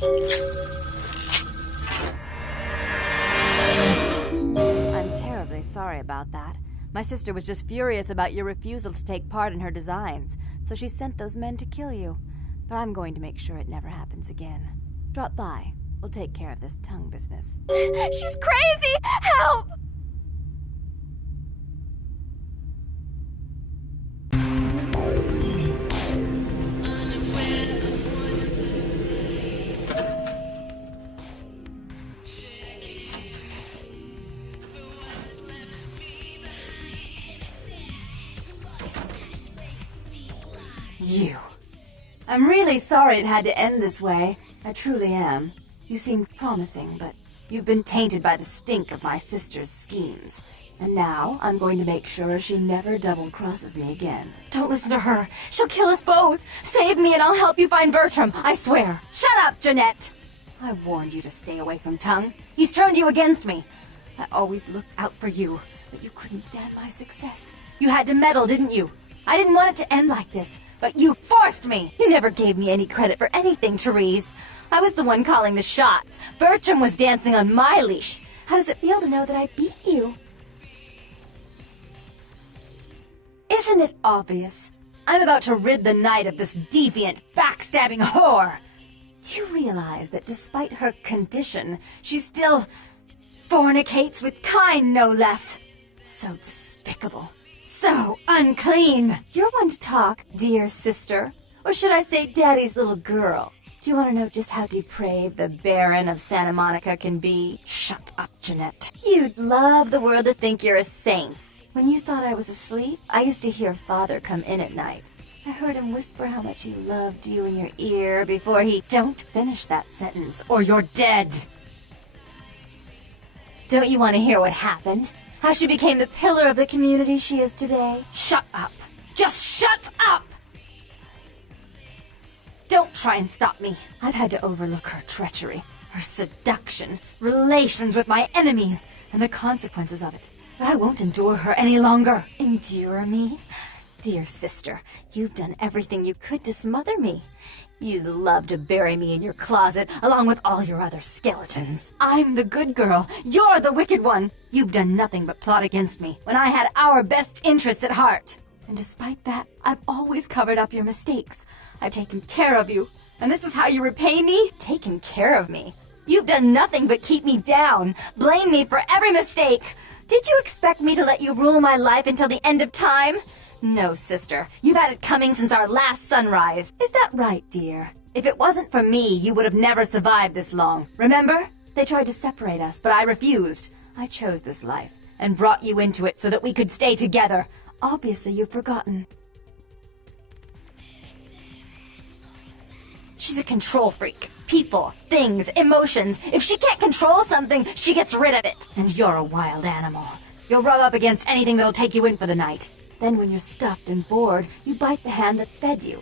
I'm terribly sorry about that. My sister was just furious about your refusal to take part in her designs, so she sent those men to kill you. But I'm going to make sure it never happens again. Drop by. We'll take care of this tongue business. She's crazy! Help! You. I'm really sorry it had to end this way. I truly am. You seemed promising, but you've been tainted by the stink of my sister's schemes. And now, I'm going to make sure she never double-crosses me again. Don't listen to her. She'll kill us both. Save me and I'll help you find Bertram, I swear. Shut up, Jeanette! I warned you to stay away from Tongue. He's turned you against me. I always looked out for you, but you couldn't stand my success. You had to meddle, didn't you? I didn't want it to end like this, but you forced me! You never gave me any credit for anything, Therese. I was the one calling the shots. Bertram was dancing on my leash. How does it feel to know that I beat you? Isn't it obvious? I'm about to rid the night of this deviant, backstabbing whore! Do you realize that despite her condition, she still fornicates with kind, no less? So despicable. So unclean! You're one to talk, dear sister. Or should I say daddy's little girl? Do you want to know just how depraved the Baron of Santa Monica can be? Shut up, Jeanette. You'd love the world to think you're a saint. When you thought I was asleep, I used to hear Father come in at night. I heard him whisper how much he loved you in your ear before he... Don't finish that sentence, or you're dead! Don't you want to hear what happened? How she became the pillar of the community she is today? Shut up! Just shut up! Don't try and stop me. I've had to overlook her treachery, her seduction, relations with my enemies, and the consequences of it. But I won't endure her any longer. Endure me? Dear sister, you've done everything you could to smother me. You'd love to bury me in your closet, along with all your other skeletons. I'm the good girl. You're the wicked one. You've done nothing but plot against me, when I had our best interests at heart. And despite that, I've always covered up your mistakes. I've taken care of you. And this is how you repay me? Taken care of me? You've done nothing but keep me down, blame me for every mistake. Did you expect me to let you rule my life until the end of time? No, sister. You've had it coming since our last sunrise. Is that right, dear? If it wasn't for me, you would have never survived this long. Remember? They tried to separate us, but I refused. I chose this life, and brought you into it so that we could stay together. Obviously, you've forgotten. She's a control freak. People, things, emotions. If she can't control something, she gets rid of it. And you're a wild animal. You'll rub up against anything that'll take you in for the night. Then when you're stuffed and bored, you bite the hand that fed you.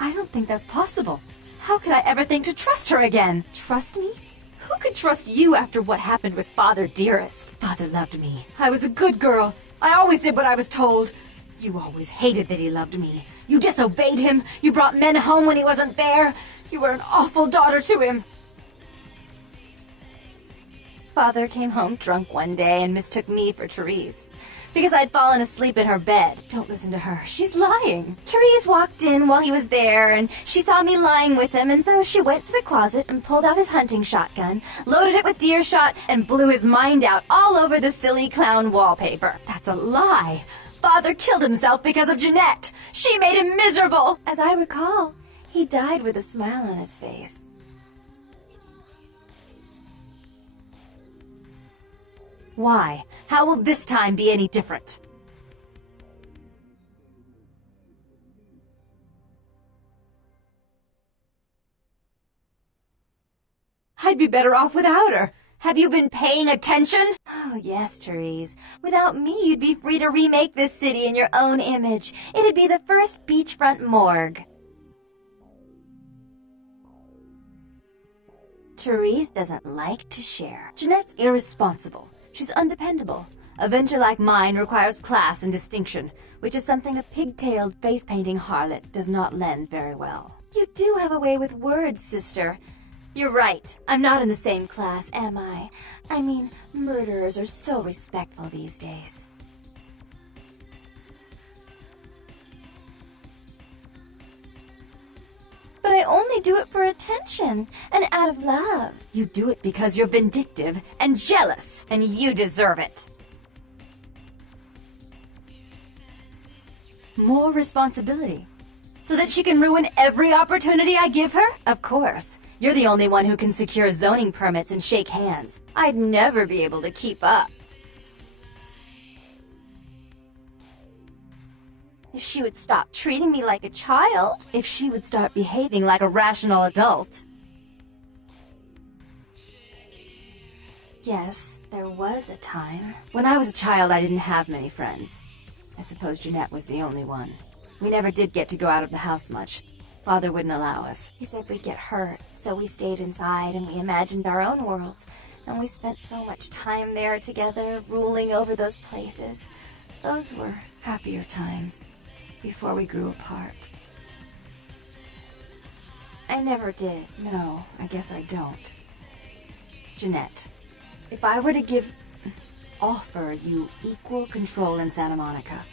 I don't think that's possible. How could I ever think to trust her again? Trust me? Who could trust you after what happened with Father Dearest? Father loved me. I was a good girl. I always did what I was told. You always hated that he loved me. You disobeyed him. You brought men home when he wasn't there. You were an awful daughter to him. Father came home drunk one day and mistook me for Therese. Because I'd fallen asleep in her bed. Don't listen to her. She's lying. Therese walked in while he was there, and she saw me lying with him, and so she went to the closet and pulled out his hunting shotgun, loaded it with deer shot, and blew his mind out all over the silly clown wallpaper. That's a lie. Father killed himself because of Jeanette. She made him miserable. As I recall, he died with a smile on his face. Why? How will this time be any different? I'd be better off without her. Have you been paying attention? Oh, yes, Therese. Without me, you'd be free to remake this city in your own image. It'd be the first beachfront morgue. Therese doesn't like to share. Jeanette's irresponsible. She's undependable. A venture like mine requires class and distinction, which is something a pigtailed face-painting harlot does not lend very well. You do have a way with words, sister. You're right. I'm not in the same class, am I? I mean, murderers are so respectful these days. But I only do it for attention and out of love. You do it because you're vindictive and jealous, and you deserve it. More responsibility. So that she can ruin every opportunity I give her? Of course. You're the only one who can secure zoning permits and shake hands. I'd never be able to keep up. If she would stop treating me like a child, if she would start behaving like a rational adult. Yes, there was a time. When I was a child, I didn't have many friends. I suppose Jeanette was the only one. We never did get to go out of the house much. Father wouldn't allow us. He said we'd get hurt, so we stayed inside and we imagined our own worlds. And we spent so much time there together, ruling over those places. Those were happier times. Before we grew apart. I never did. No, I guess I don't. Jeanette, if I were to offer you equal control in Santa Monica,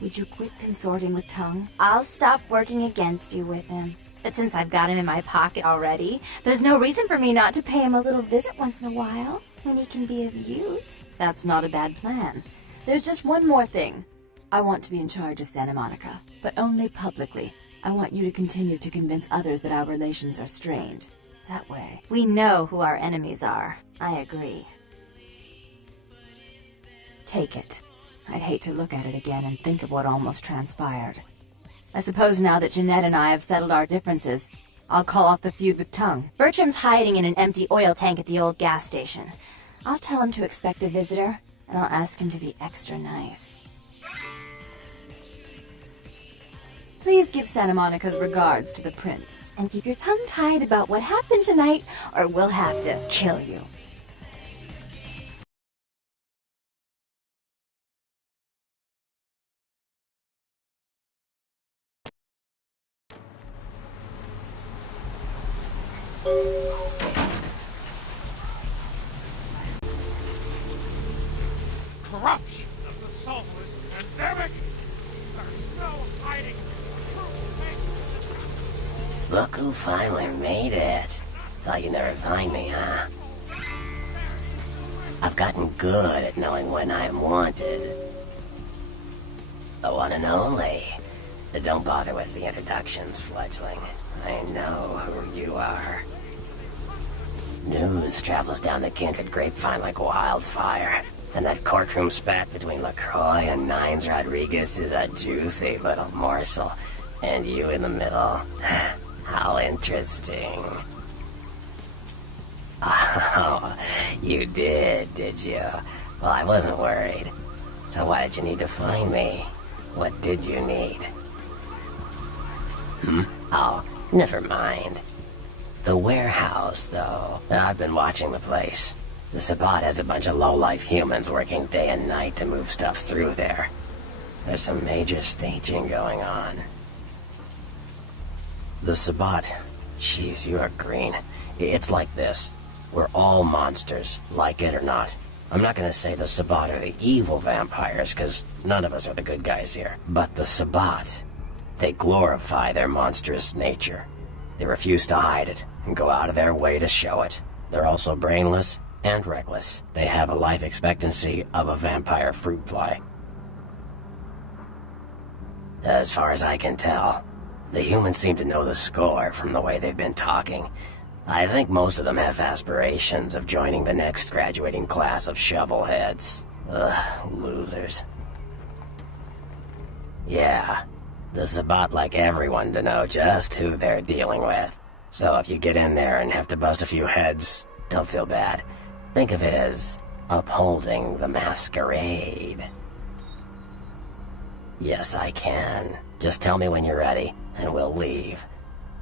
would you quit consorting with Tongue? I'll stop working against you with him. But since I've got him in my pocket already, there's no reason for me not to pay him a little visit once in a while, when he can be of use. That's not a bad plan. There's just one more thing. I want to be in charge of Santa Monica, but only publicly. I want you to continue to convince others that our relations are strained. That way, we know who our enemies are. I agree. Take it. I'd hate to look at it again and think of what almost transpired. I suppose now that Jeanette and I have settled our differences, I'll call off the feud with Tongue. Bertram's hiding in an empty oil tank at the old gas station. I'll tell him to expect a visitor, and I'll ask him to be extra nice. Please give Santa Monica's regards to the prince, and keep your tongue tied about what happened tonight, or we'll have to kill you. Corruption of the soul is endemic. There's no hiding. Look who finally made it. Thought you'd never find me, huh? I've gotten good at knowing when I'm wanted. The one and only. But don't bother with the introductions, fledgling. I know who you are. News travels down the kindred grapevine like wildfire. And that courtroom spat between LaCroix and Nines Rodriguez is a juicy little morsel. And you in the middle. How interesting. Oh, you did you? Well, I wasn't worried. So why did you need to find me? What did you need? Oh, never mind. The warehouse, though. I've been watching the place. The Sabbat has a bunch of low-life humans working day and night to move stuff through there. There's some major staging going on. The Sabbat... Jeez, you are green. It's like this. We're all monsters, like it or not. I'm not gonna say the Sabbat are the evil vampires, because none of us are the good guys here. But the Sabbat, they glorify their monstrous nature. They refuse to hide it, and go out of their way to show it. They're also brainless and reckless. They have a life expectancy of a vampire fruit fly. As far as I can tell, the humans seem to know the score from the way they've been talking. I think most of them have aspirations of joining the next graduating class of shovelheads. Ugh, losers. Yeah, the Sabbat like everyone to know just who they're dealing with. So if you get in there and have to bust a few heads, don't feel bad. Think of it as upholding the Masquerade. Yes, I can. Just tell me when you're ready, and we'll leave.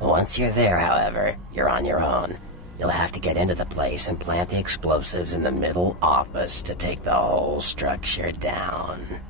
Once you're there, however, you're on your own. You'll have to get into the place and plant the explosives in the middle office to take the whole structure down.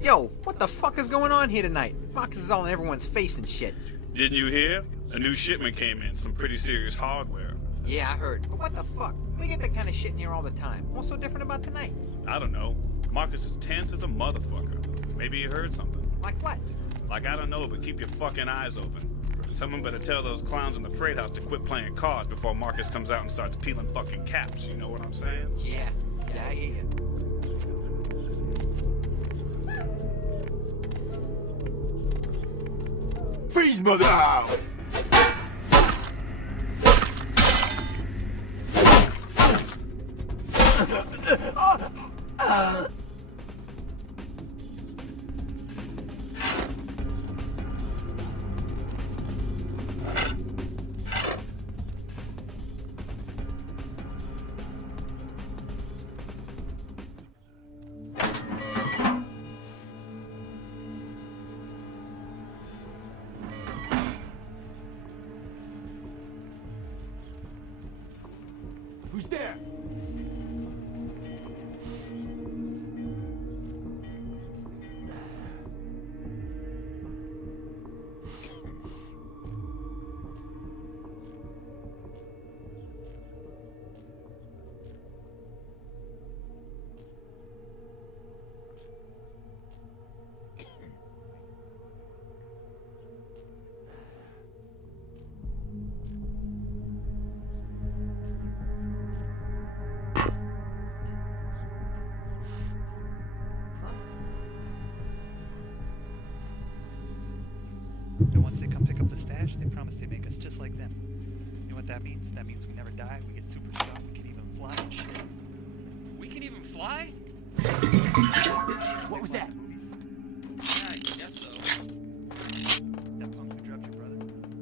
Yo, what the fuck is going on here tonight? Marcus is all in everyone's face and shit. Didn't you hear? A new shipment came in, some pretty serious hardware. Yeah, I heard. But what the fuck? We get that kind of shit in here all the time. What's so different about tonight? I don't know. Marcus is tense as a motherfucker. Maybe he heard something. Like what? Like, I don't know, but keep your fucking eyes open. And someone better tell those clowns in the freight house to quit playing cards before Marcus comes out and starts peeling fucking caps. You know what I'm saying? Yeah, I hear you. Freeze, mother! Who's there? And once they come pick up the stash, they promise they make us just like them. You know what that means? That means we never die, we get super strong, we can even fly and shit. We can even fly?